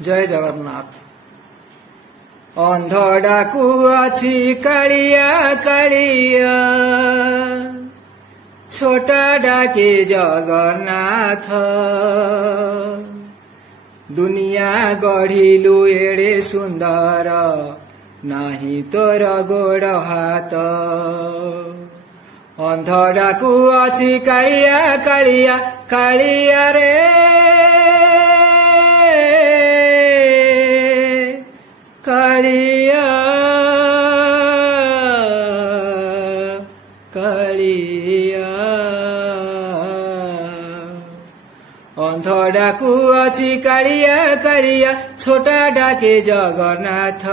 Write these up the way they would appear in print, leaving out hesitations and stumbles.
जय जगन्नाथ। अंध डाकू अछि कालिया कालिया, छोटा डाके जगन्नाथ। दुनिया गढ़िलु एड़े सुंदर, नाही तोर गोड़ हाथ। अंध डाकू अछि कालिया कालिया कालिया रे, कालिया कालिया। अंध डाकू अछि कालिया कालिया, छोटा डाके जगन्नाथ।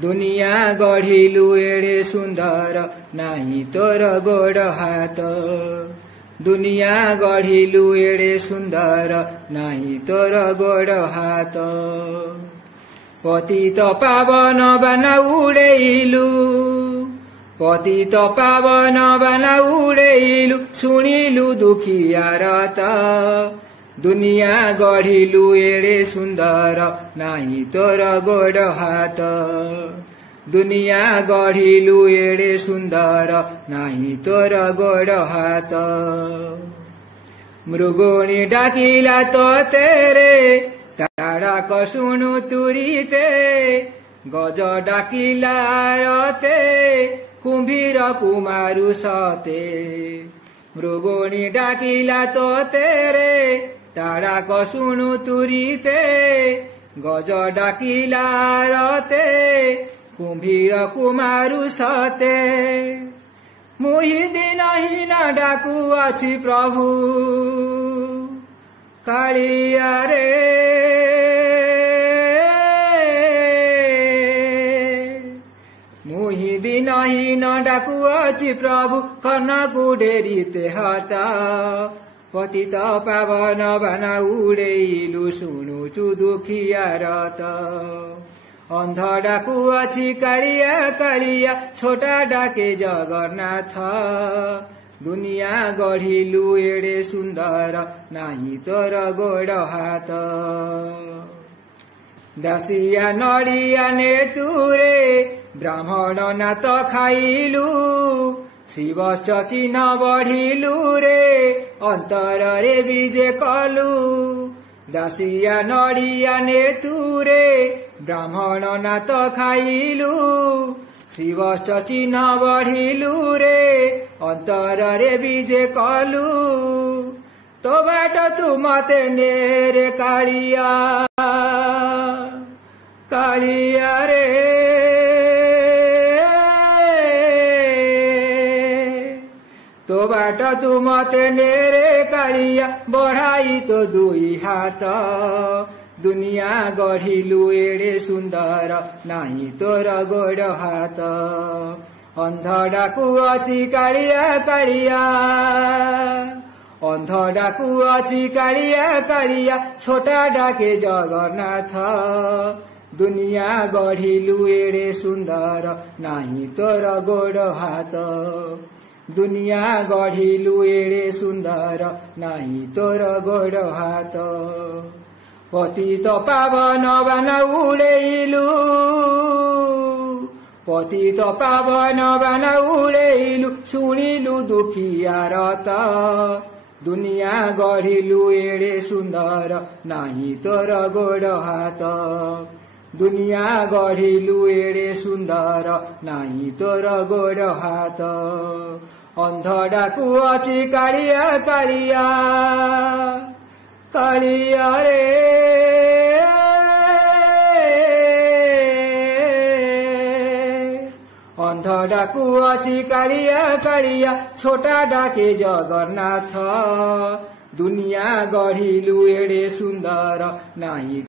दुनिया गढ़िलु एड़े सुंदर, नाही तोर गोड़ हाथ। दुनिया गढ़िलु एड़े सुंदर, नाही तोर गोड़ हाथ। पतित पावन बना उड़ेलु, पतित पावन बना उड़ेलु, शुणिलु दुखियार त। दुनिया गढ़िलु एड़े सुंदर, नाही तोर गोड़ हाथ। दुनिया गढ़िलु एड़े सुंदर, नाही तोर गोड़ हाथ। मृगोणी डाकिला तो तेरे, ताड़ाक शुणु तुरीते। गज डाकिला रते, कुंभीर कुमारु सते। मृगोणी डाकिला तो तेरे, ताड़ाक शुणु तुरीते। गज डाकिला रते, कुंभीर कुमारु सते। मुहि दिनहीन डाकू अछि प्रभु, कालिया रे। मुहि दिनहीन डाकू अछि प्रभु, कर्णकु डेरिते हता। पतित पावन बना उड़ेलु, शुणुचु दुखियार त। अंध डाकू अछि कालिया कालिया, छोटा डाके जगन्नाथ। दुनिया गढ़िलु एड़े सुंदर, नाही तोर गोड़ हाथ। दासिया नड़िया नेतुरे, ब्राह्मण नात खाइलु। श्रीवत्स चिन्ह बढ़िलु रे, अंतर रे बीजे कलु। दासिया नड़िया नेतुरे, ब्राह्मण नात खाइलु। श्रीवत्स चिन्ह बढ़िलु रे, अंतर रे बीजे कलु। तो बाट तू मते नेरे कालिया, कालिया रे। तो बाट तू मते नेरे कालिया, बढ़ाई तो दुई हाथ। दुनिया गढ़िलु एड़े सुंदर, नाही तोर गोड़ हाथ। अंध डाकू अछि कालिया कालिया, अंध डाकू अछि कालिया कालिया, छोटा डाके जगन्नाथ। दुनिया गढ़िलु एड़े सुंदर, नाही तोर गोड़ हाथ। दुनिया गढ़िलु एड़े सुंदर, नाही तोर गोड़ हाथ। पतित पावन बना उड़ेलु, पतित पावन बना उड़ेलु, शुणिलु दुखियार त। दुनिया गढ़िलु एड़े सुंदर, नाही तोर गोड़ हाथ। दुनिया गढ़िलु एड़े सुंदर, नाही तोर गोड़ हाथ। अंध डाकू अछि कालिया कालिया, कालिया रे। अंध डाकू अछि कालिया कालिया, छोटा डाके जगन्नाथ। दुनिया गढ़िलु एड़े सुंदर, नाही